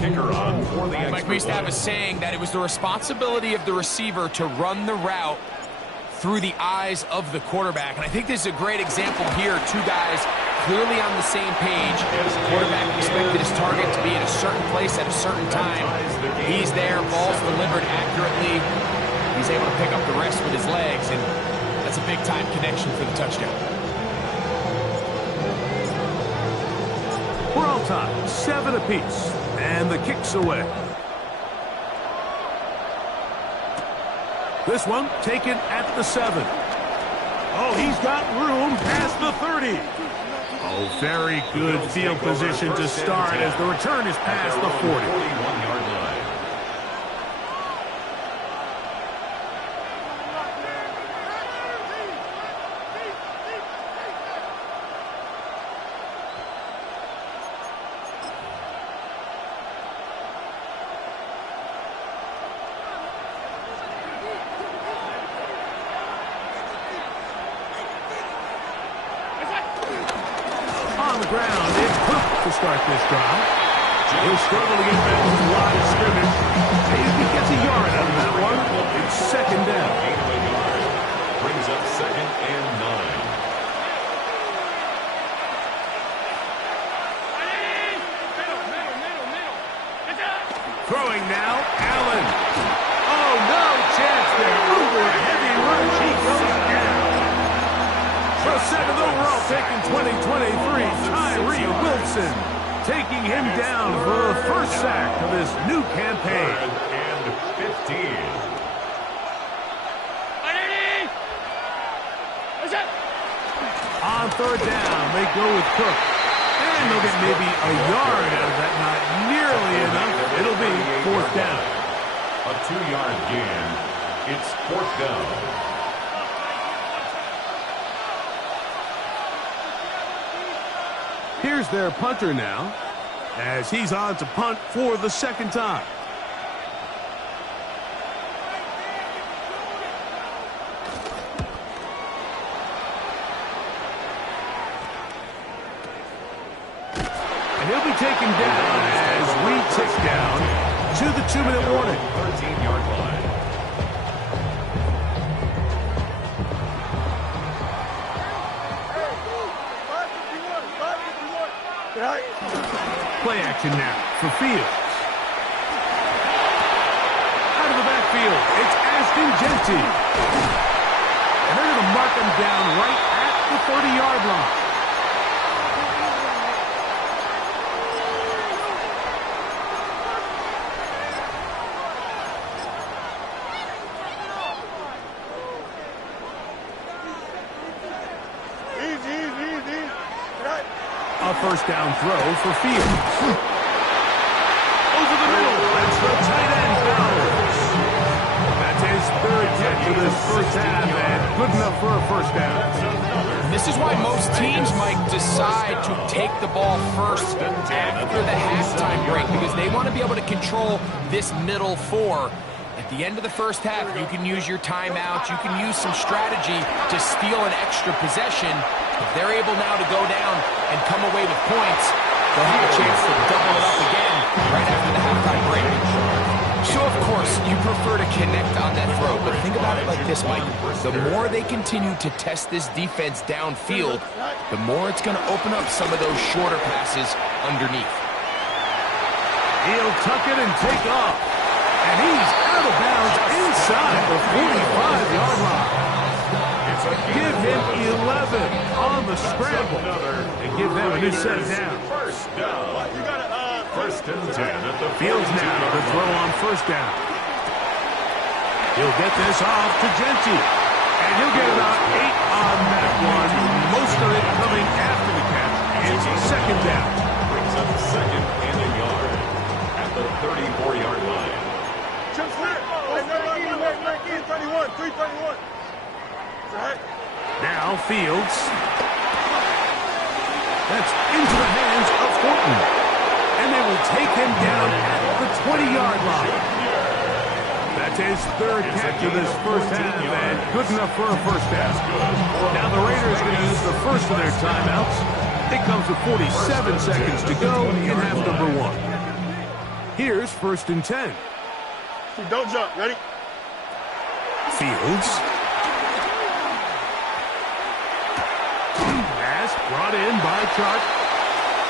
kicker on for the extra Like we used to have a saying that it was the responsibility of the receiver to run the route through the eyes of the quarterback. And I think this is a great example here. Two guys clearly on the same page. The quarterback expected his target to be in a certain place at a certain time. He's there, ball's delivered accurately. He's able to pick up the rest with his legs, and that's a big-time connection for the touchdown. We're all tied, 7 apiece, and the kick's away. This one taken at the 7. Oh, he's got room past the 30. Oh, very good field position to start as the return is past the 40. 41-yard line. On the ground, it's Cook to start this drive. He'll struggle to get back to the line of scrimmage. Maybe he gets a yard out of that one. It's second down. Brings up 2nd and 9. Throwing now, Allen. Oh, no chance there. Over a heavy rush. He goes down. For a second overall pick in 2023, Tyree Wilson taking him down for the first sack of this new campaign. 3rd and 15. On 3rd down, they go with Cook. And they'll get maybe a yard out of that. Not nearly enough. It'll be 4th down. A 2-yard gain. It's 4th down. Here's their punter now, as he's on to punt for the 2nd time. And he'll be taken down as we tick down to the 2-minute warning. 13-yard line. Play action now for Fields. Out of the backfield, it's Ashton Jeanty. And they're going to mark him down right at the 30-yard line. A 1st down throw for Fields. Over the middle, that's the tight end, Bowers. That's his 3rd catch of this first half, and good enough for a 1st down. This is why most teams might decide to take the ball first after the halftime break, because they want to be able to control this middle 4. At the end of the first half, you can use your timeout, you can use some strategy to steal an extra possession. If they're able now to go down and come away with points, they'll have a chance to double it up again right after the halftime break. So, of course, you prefer to connect on that throw, but think about it like this, Mike. The more they continue to test this defense downfield, the more it's going to open up some of those shorter passes underneath. He'll tuck it and take off. And he's out of bounds inside the 45-yard line. Give him 11 on the scramble and give them a new set down. 1st down. 1st and 10 at the Fields now to throw on 1st down. He'll get this off to Jeanty. And he'll get about 8 on that one. Most of it coming after the catch. It's 2nd down. Brings up 2nd and a yard at the 34-yard line. 321. Now Fields. That's into the hands of Horton. And they will take him down at the 20-yard line. That's his 3rd catch of this first half, and good enough for a 1st down. Now the Raiders are going to use the first of their timeouts. It comes with 47 seconds to go in half number 1. Here's 1st and 10. Don't jump. Ready? Fields. Pass brought in by Chark.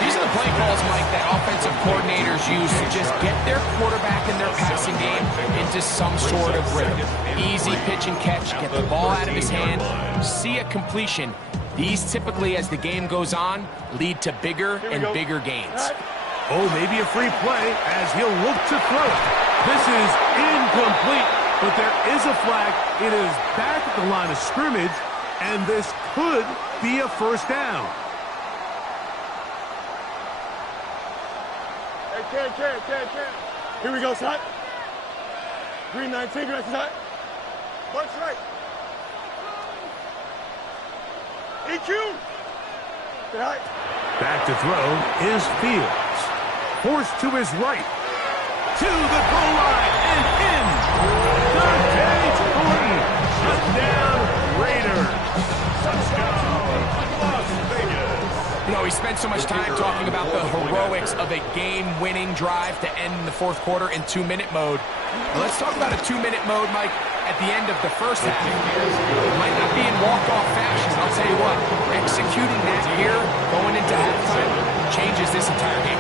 These are the play calls, Mike, that offensive coordinators use to just get their quarterback and their passing game into some sort of rhythm. Easy pitch and catch, get the ball out of his hand, see a completion. These typically, as the game goes on, lead to bigger and bigger gains. Oh, maybe a free play as he'll look to throw it. This is incomplete, but there is a flag. It is back at the line of scrimmage, and this could be a 1st down. Can. Here we go, side. Green 19, green 19, side. Bunch right. EQ. Get high. Back to throw is Fields. Forced to his right. To the goal line and in. Dante Thornton. Touchdown, Raiders. Las Vegas. You know, we spent so much time talking about the heroics of a game-winning drive to end the 4th quarter in 2-minute mode. Well, let's talk about a 2-minute mode, Mike, at the end of the 1st half. It might not be in walk-off fashion, I'll tell you what. Executing that here, going into halftime, changes this entire game.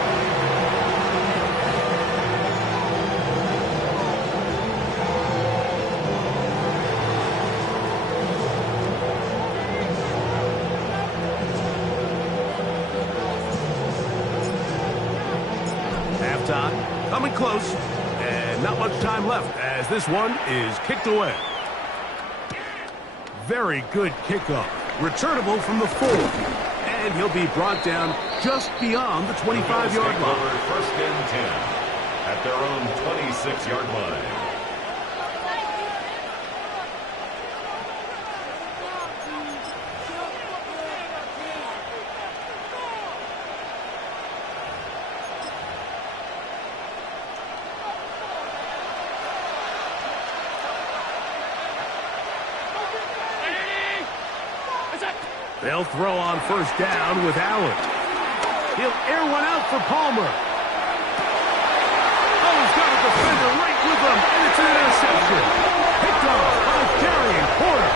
Coming close, and not much time left as this one is kicked away. Very good kickoff. Returnable from the 4. And he'll be brought down just beyond the 25-yard line. 1st and 10 at their own 26-yard line. They'll throw on 1st down with Allen. He'll air one out for Palmer. Oh, he's got a defender right with him, and it's an interception. Picked off by Darian Porter.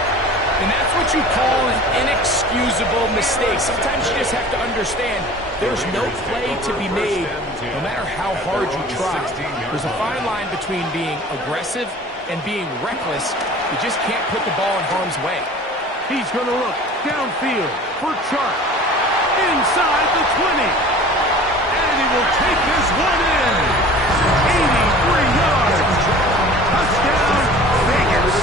And that's what you call an inexcusable mistake. Sometimes you just have to understand there's no play to be made, no matter how hard you try. There's a fine line between being aggressive and being reckless. You just can't put the ball in harm's way. He's going to look downfield for Chark. Inside the 20. And he will take this one in. 83 yards. Touchdown, Vegas.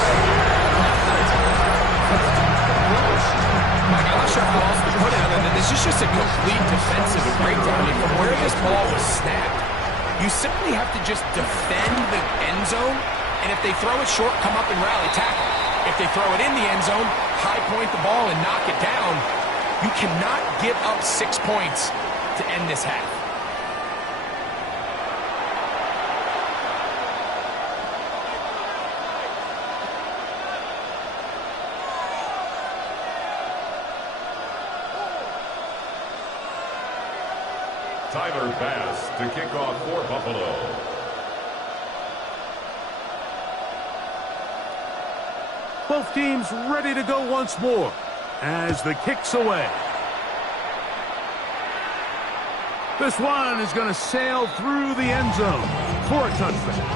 Mike, I'm not sure how else to put it other than this is just a complete defensive breakdown. I mean, from where this ball was snapped, you simply have to just defend the end zone, and if they throw it short, come up and rally tackle. If they throw it in the end zone, high point the ball and knock it down. You cannot give up 6 points to end this half. Tyler Bass to kick off for Buffalo. Both teams ready to go once more as the kick's away. This one is going to sail through the end zone for a touchdown.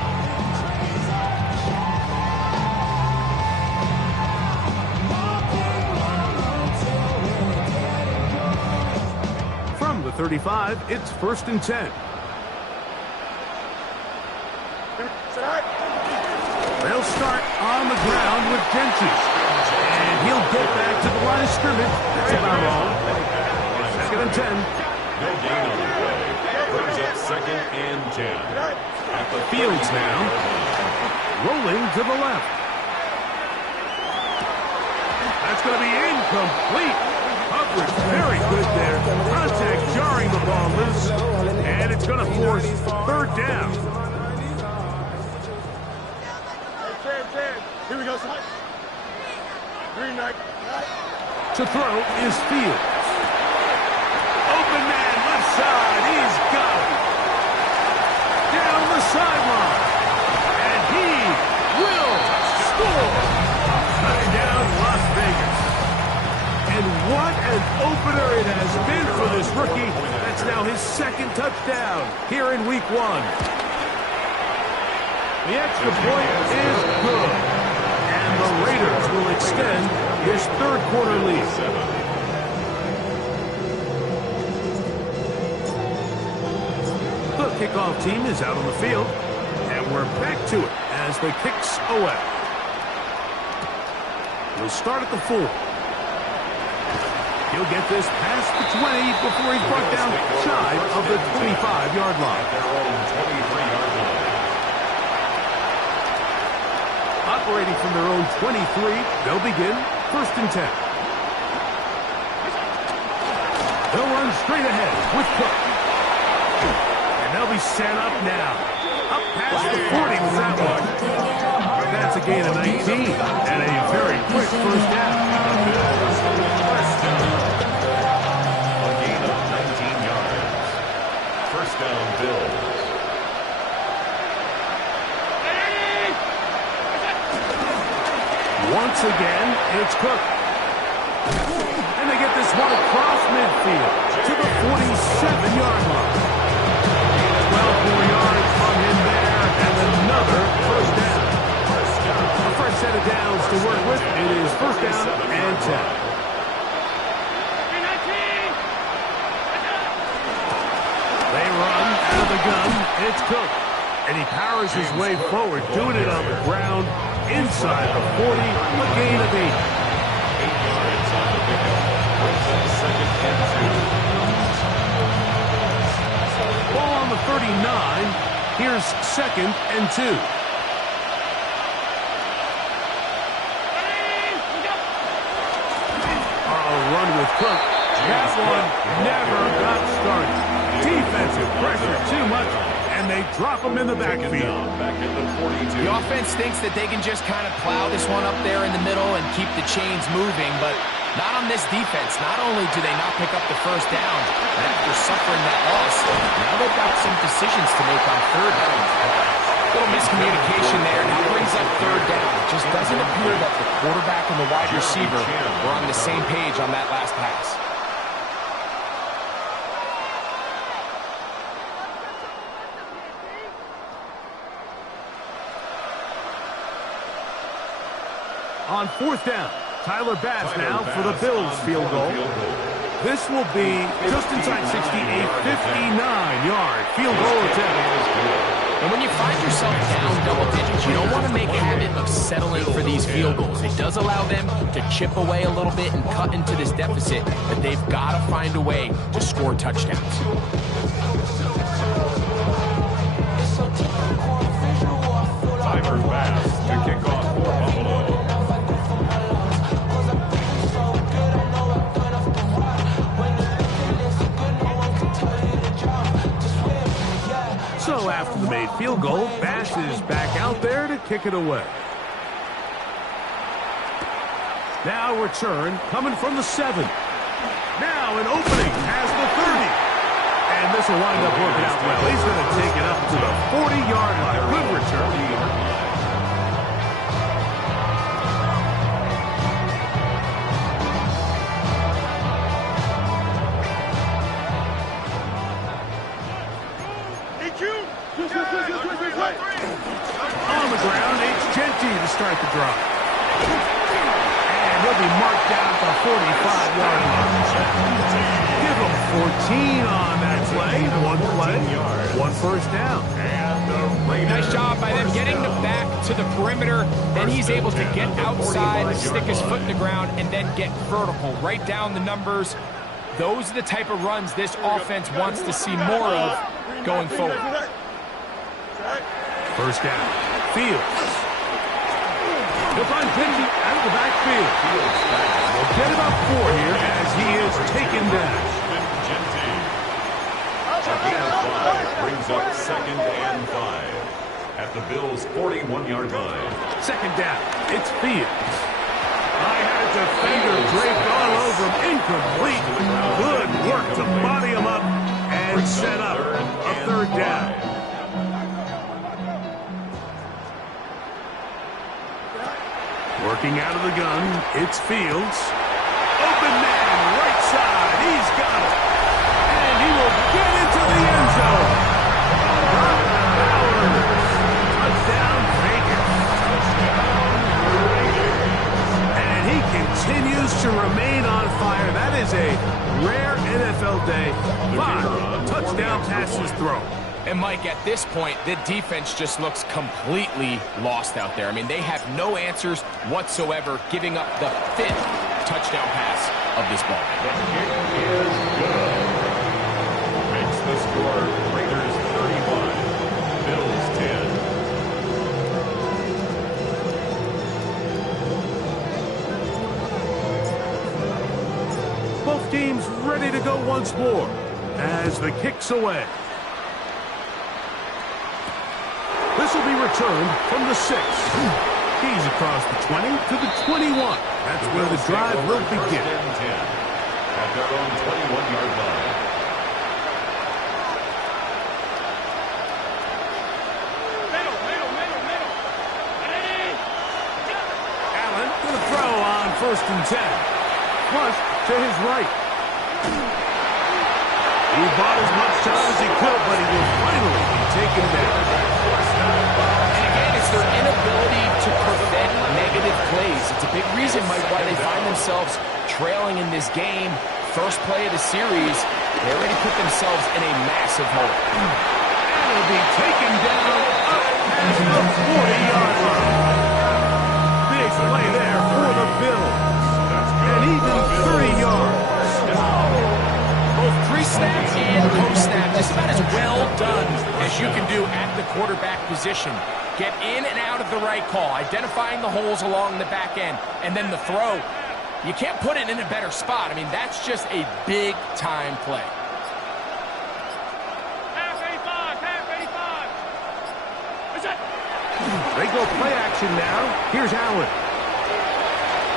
From the 35, it's 1st and 10. They'll start on the ground with Gentry. And he'll get back to the line of scrimmage. That's about all. 2nd and 10. No gain on the play. Brings up 2nd and 10. At the Fields now. Rolling to the left. That's going to be incomplete. Coverage very good there. Contact jarring the ball loose. And it's going to force 3rd down. Here we go, son. Green light. To throw is Fields. Open man, left side. He's got it. Down opener it has been for this rookie. That's now his second touchdown here in week 1. The extra point is good. And the Raiders will extend this third quarter lead. The kickoff team is out on the field. And we're back to it as the kicks away. We'll start at the 4. He'll get this past the 20 before he's brought down shy of the 25-yard line. Operating from their own 23, they'll begin 1st and 10. They'll run straight ahead with Cook. And they'll be set up now. Up past the 40 with that one. That's a gain of 19 and a very quick first down. A gain of 19 yards. First down, Bills. Once again, it's Cook. And they get this one across midfield to the 47-yard line. 12 more yards from him there, and another first down. A fresh set of downs to work with. It is first down and 10. They run out of the gun. It's Cook. And he powers his way forward, doing it on the ground inside the 40, a gain of 8. 8 yards on the pickup. Brings up second and 2. Ball on the 39. Here's second and 2. Run with Cook. That one never got started. Defensive pressure too much, and they drop him in the backfield. Back at the 42. The offense thinks that they can just kind of plow this one up there in the middle and keep the chains moving, but not on this defense. Not only do they not pick up the first down, but after suffering that loss, now they've got some decisions to make on third down. Little miscommunication there. Now brings up third down. It just doesn't appear that the quarterback and the wide receiver were on the same page on that last pass. On 4th down, Tyler Bass now for the Bills field goal. This will be just inside 60, a 59-yard field goal attempt. And when you find yourself down double digits, you don't want to make a habit of settling for these field goals. It does allow them to chip away a little bit and cut into this deficit, but they've got to find a way to score touchdowns. Tyler Bass to kick off for Buffalo. So after the made field goal, Bass is back out there to kick it away. Now return coming from the 7. Now an opening has the 30. And this will wind up working out well. He's going to take it up to the 40-yard line. Good return. On the ground, it's Genty to start the drive. And he'll be marked down at the 45-yard line. Give him 14 on that play. One play, one first down. Nice job by them getting the back to the perimeter. Then he's able to get outside, stick his foot in the ground, and then get vertical. Right down the numbers. Those are the type of runs this offense wants to see more of going forward. First down. Fields. He'll find Genty out of the backfield. We'll get about 4 here as he is taken down. Brings up second and 5 at the Bills' 41-yard line. Second down. It's Fields. I had a defender draped all over him. Incomplete. Good work to body him up and set up a third down. Working out of the gun, it's Fields. Open man, right side. his throw. And Mike, at this point, the defense just looks completely lost out there. I mean, they have no answers whatsoever, giving up the 5th touchdown pass of this ball. The kick is good. Makes the score Raiders 31, Bills 10. Both teams ready to go once more as the kick's away. This will be returned from the 6. He's across the 20 to the 21. That's where the drive will begin. At their own 21-yard line. Allen going to throw on 1st and 10. Flush to his right. He bought as much time as he could, but he will finally be taken down. And again, it's their inability to prevent negative plays. It's a big reason, Mike, why they find themselves trailing in this game. First play of the series, they already put themselves in a massive hole. And will be taken down up past the 40-yard line. Big play there for the Bills. And even 30 yards. Both pre-snap and post-snap, just about as well done as you can do at the quarterback position. Get in and out of the right call, identifying the holes along the back end, and then the throw. You can't put it in a better spot. I mean, that's just a big-time play. Half 85, half 85. What's that? They go play action now. Here's Allen.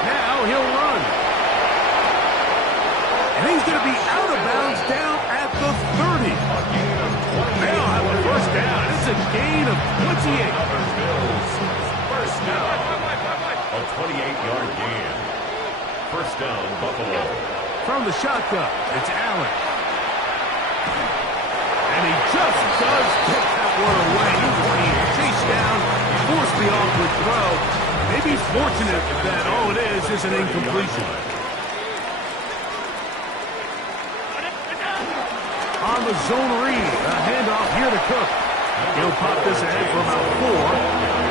Now he'll run. And he's going to be out of bounds down at the 30. They'll have a first down. It's a gain of 28. Bills, first down. A 28-yard gain. First down, Buffalo. From the shotgun, it's Allen. And he just does get that one away. He's being chased down, forced the awkward throw. Maybe he's fortunate that all it is an incompletion. On the zone read, a handoff here to Cook. He'll pop this ahead for about 4,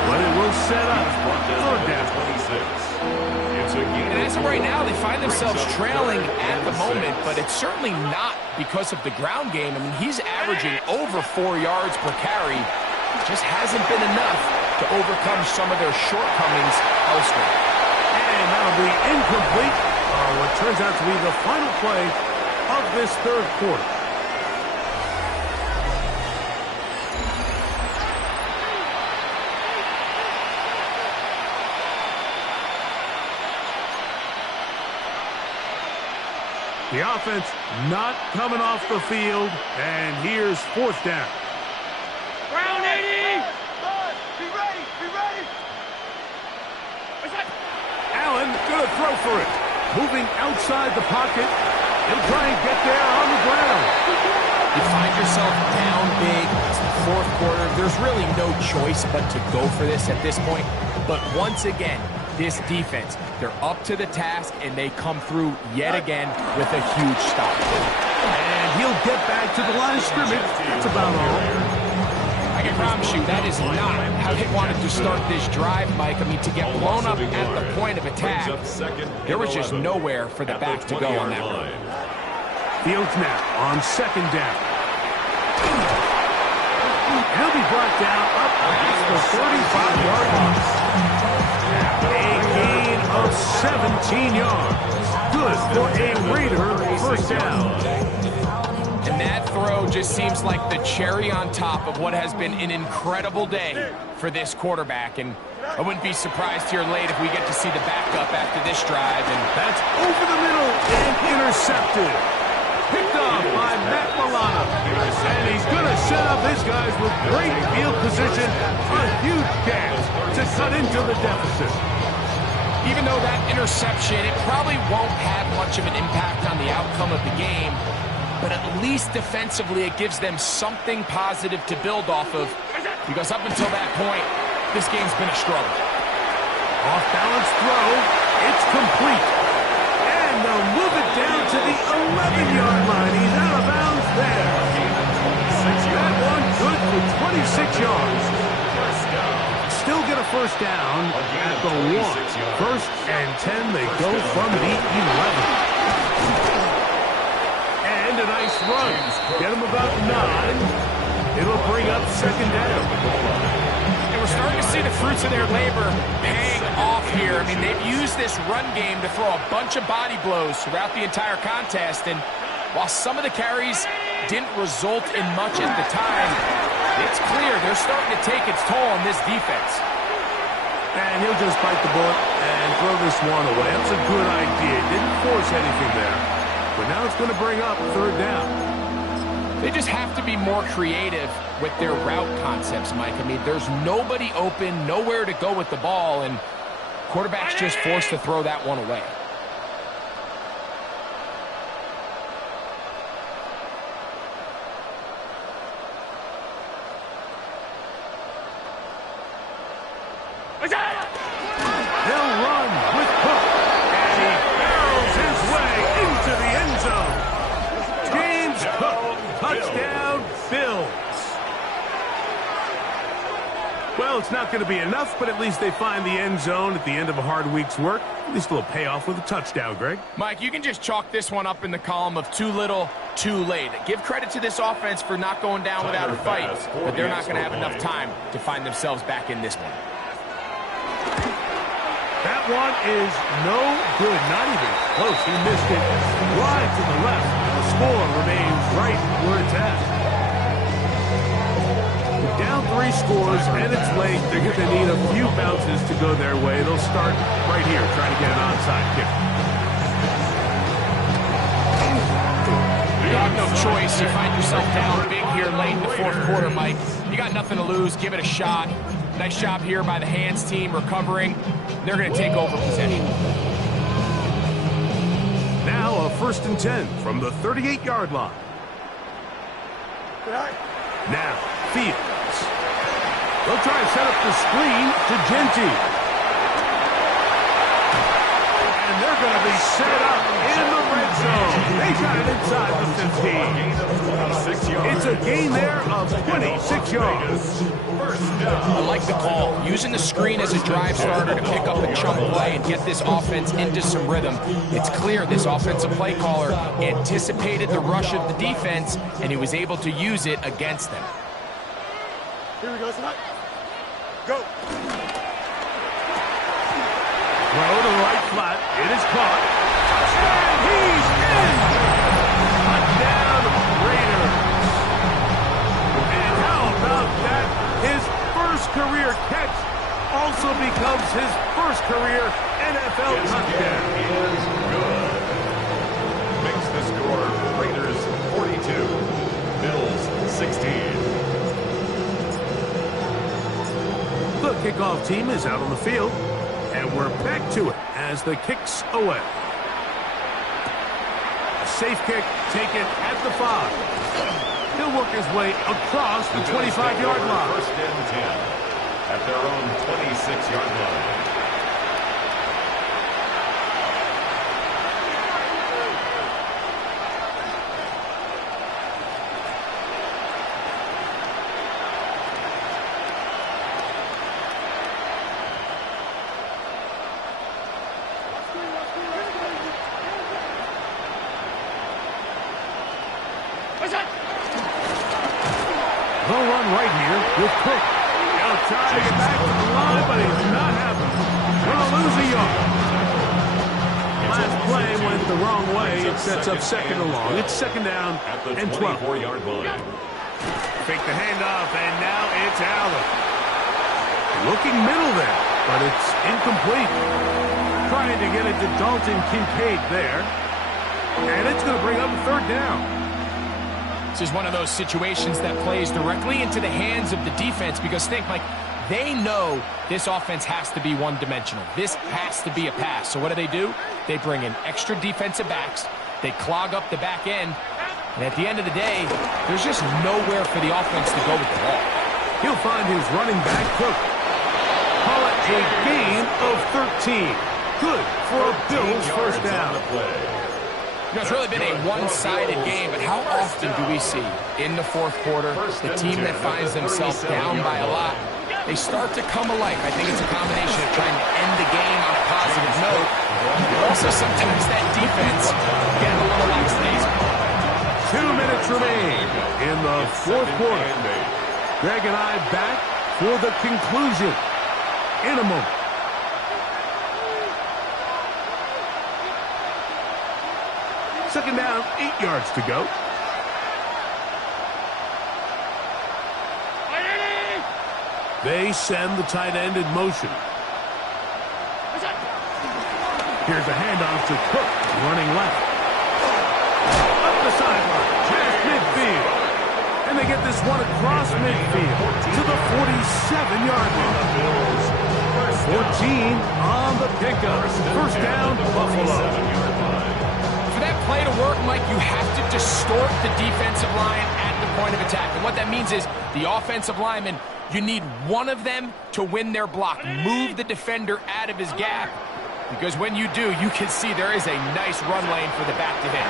but it will set up 3rd down. 26. It's a gain. And as of right now, they find themselves trailing at the moment, but it's certainly not because of the ground game. I mean, he's averaging over 4 yards per carry. Just hasn't been enough to overcome some of their shortcomings elsewhere. And that'll be incomplete. What turns out to be the final play of this 3rd quarter. The offense not coming off the field, and here's 4th down. Round 80. Be ready, be ready. What's that? Allen going to throw for it. Moving outside the pocket. He'll try and get there on the ground. You find yourself down big. It's the 4th quarter. There's really no choice but to go for this at this point. But once again, this defense, they're up to the task, and they come through yet again with a huge stop. And he'll get back to the line of scrimmage. That's about all. I can promise you that is not how they wanted to start this drive, Mike. I mean, to get blown up at the point of attack, there was just nowhere for the back to go on that run. Fields now on 2nd down. He'll be brought down up past the 35-yard line. A gain of 17 yards. Good for a Raider first down. And that throw just seems like the cherry on top of what has been an incredible day for this quarterback. And I wouldn't be surprised here late if we get to see the backup after this drive. And That's over the middle and intercepted. Picked off by Matt Milano. And he's going to set up his guys with great field position. A huge chance to cut into the deficit. even though that interception, it probably won't have much of an impact on the outcome of the game, but at least defensively it gives them something positive to build off of, because up until that point, this game's been a struggle. Off-balance throw. It's complete. And they'll move it down to the 11-yard line. He's out of bounds there. 26 yards. Still get a first down at the 1. First and 10, they go from the 11. And a nice run. Get them about 9. It'll bring up second down. And we're starting to see the fruits of their labor paying off here. I mean, they've used this run game to throw a bunch of body blows throughout the entire contest. And while some of the carries didn't result in much at the time, it's clear they're starting to take its toll on this defense. And he'll just bite the bullet and throw this one away. That's a good idea. Didn't force anything there. But now it's going to bring up third down. They just have to be more creative with their route concepts, Mike. I mean, there's nobody open, nowhere to go with the ball, and quarterback's just forced to throw that one away. They'll run with Cook, and he barrels his way into the end zone. James Cook, touchdown, Bills. Well, it's not going to be enough, but at least they find the end zone at the end of a hard week's work. At least a little payoff with a touchdown, Greg. Mike, you can just chalk this one up in the column of too little, too late. Give credit to this offense for not going down without a fight, but they're not going to have enough time to find themselves back in this one. That one is no good, not even close. He missed it wide to the left, and the score remains right where it's at. We're down 3 scores, and it's late. They're going to need a few bounces to go their way. They'll start right here, trying to get an onside kick. You have no choice. You find yourself down big here late in the fourth quarter, Mike. You got nothing to lose. Give it a shot. Nice job here by the Hands team recovering. They're going to take over possession. Now a 1st and 10 from the 38-yard line. Now, Fields. They'll try to set up the screen to Genty. And they're going to be set up in the red zone. They got it inside the 15. It's a gain there of 26 yards. I like the call. Using the screen as a drive starter to pick up a chunk play and get this offense into some rhythm. It's clear this offensive play caller anticipated the rush of the defense, and he was able to use it against them. Here we go, tonight. Go. Throw to the right flat. It is caught. And he's in! Touchdown, Raiders. And how about that? His first career catch also becomes his first career NFL touchdown. Is good. Makes the score Raiders 42, Bills 16. The kickoff team is out on the field, and we're back to it as the kick's away. A safe kick taken at the 5. He'll work his way across the 25-yard line. 1st and 10 at their own 26-yard line. They'll run right here with Cook. He'll try to get back to the line, but he's not having it. Going to lose a yard. Last play went the wrong way. It sets up 2nd and long. It's 2nd down and 12. 24-yard line. Fake the handoff, and now it's Allen. Looking middle there, but it's incomplete. Trying to get it to Dalton Kincaid there. And it's going to bring up a 3rd down. This is one of those situations that plays directly into the hands of the defense because think, Mike, they know this offense has to be one-dimensional. This has to be a pass. So what do? They bring in extra defensive backs. They clog up the back end. And at the end of the day, there's just nowhere for the offense to go with the ball. He'll find his running back, Cook. Call it a gain of 13. Good for a Bills first down. You know, it's really been a one-sided game, but how often do we see in the fourth quarter the team that finds themselves down by a lot, they start to come alive? I think it's a combination of trying to end the game on a positive note, but also sometimes that defense getting a little lackadaisical. 2 minutes remain in the fourth quarter. Greg and I back for the conclusion in a moment. Second down, 8 yards to go. They send the tight end in motion. Here's a handoff to Cook, running left. Up the sideline, past midfield. And they get this one across midfield to the 47-yard line. 14 on the pickup. First down, Buffalo. For that play to work, Mike, you have to distort the defensive line at the point of attack. And what that means is the offensive lineman, you need one of them to win their block. Move the defender out of his gap. Because when you do, you can see there is a nice run lane for the back to hit.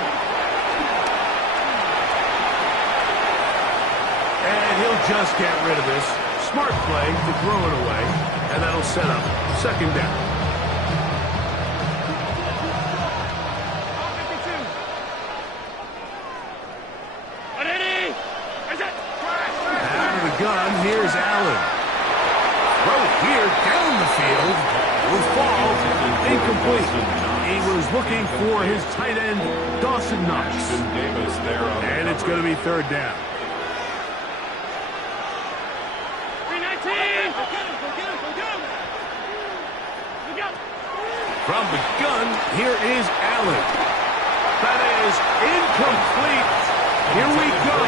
And he'll just get rid of this. Smart play to throw it away. And that'll set up second down. Gun, here's Allen. Throw here down the field. Will fall. Incomplete. He was looking for his tight end, Dawson Knox. And it's going to be third down. 319. From the gun, here is Allen. That is incomplete. Here we go.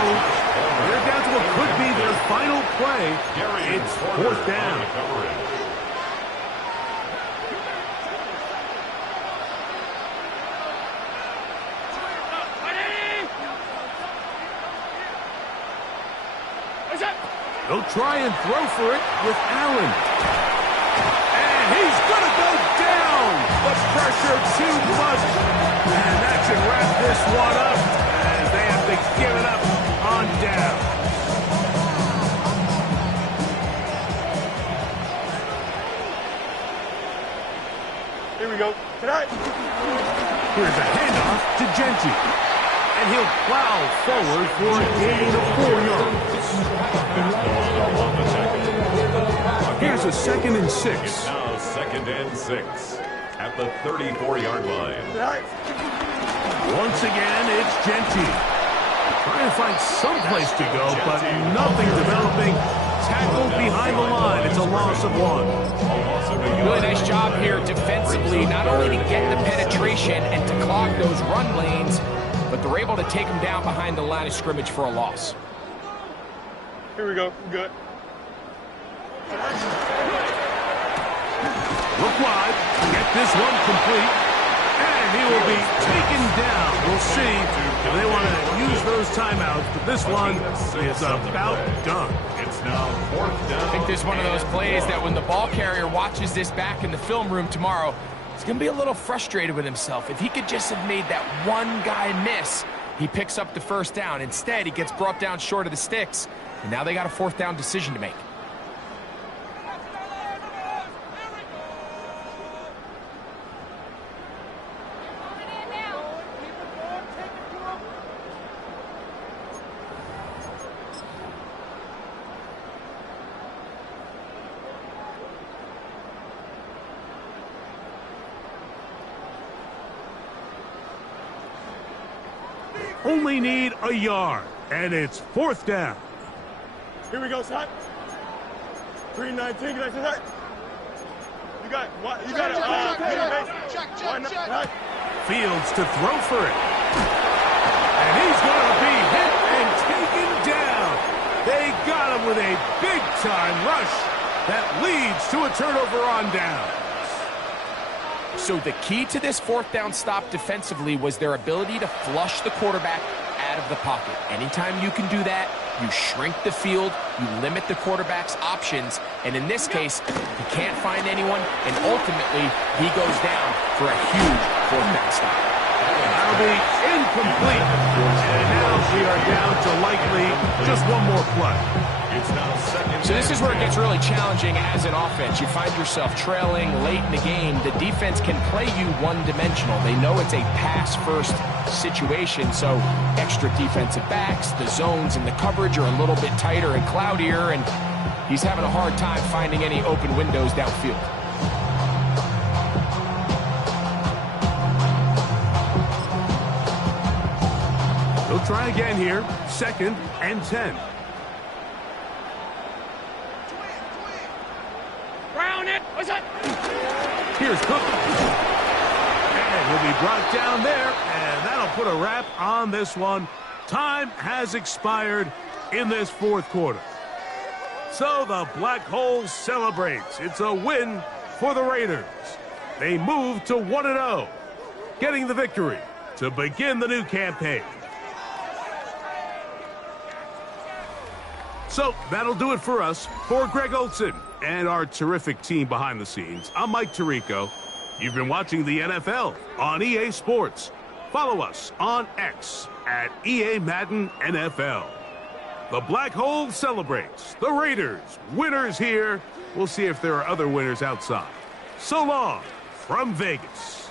They're down to what could be their final play. It's fourth down. They'll try and throw for it with Allen. And he's going to go down. The pressure too much. And that should wrap this one up as they have to give it up on down. Here we go. Tonight. Here's a handoff to Genty. And he'll plow forward for a gain of 4 yards. Here's a 2nd and 6. It's now 2nd and 6 at the 34-yard line. Tonight. Once again, it's Genty. Trying to find some place to go, but nothing developing. Tackled behind the line. It's a loss of 1. Really nice job here defensively, not only to get the penetration and to clog those run lanes, but they're able to take him down behind the line of scrimmage for a loss. Here we go. Good. Look wide. Get this one complete. And he will be taken down. We'll see if they want to use those timeouts, but this one is about done. It's now 4th down. I think this is one of those plays that when the ball carrier watches this back in the film room tomorrow, he's going to be a little frustrated with himself. If he could just have made that one guy miss, he picks up the first down. Instead, he gets brought down short of the sticks, and now they got a 4th down decision to make. Only need a yard, and it's 4th down. Here we go, son. 319. Get that. You got what? You got it. Check. Fields to throw for it. And he's going to be hit and taken down. They got him with a big-time rush that leads to a turnover on down. So the key to this 4th down stop defensively was their ability to flush the quarterback out out of the pocket. Anytime you can do that, you shrink the field, you limit the quarterback's options, and in this case, he can't find anyone, and ultimately, he goes down for a huge fourth down stop. That'll be incomplete. And now we are down to likely just one more play. It's now second. So this is where it gets really challenging as an offense. You find yourself trailing late in the game. The defense can play you one-dimensional. They know it's a pass-first situation, so extra defensive backs, the zones and the coverage are a little bit tighter and cloudier, and he's having a hard time finding any open windows downfield. They'll try again here. 2nd and 10. Here's Cook. And he'll be brought down there, and that'll put a wrap on this one. Time has expired in this fourth quarter. So the Black Hole celebrates. It's a win for the Raiders. They move to 1-0, getting the victory to begin the new campaign. So that'll do it for us. For Greg Olsen and our terrific team behind the scenes, I'm Mike Tirico. You've been watching the NFL on EA Sports. Follow us on X at EA Madden NFL. The Black Hole celebrates. The Raiders, winners here. We'll see if there are other winners outside. So long from Vegas.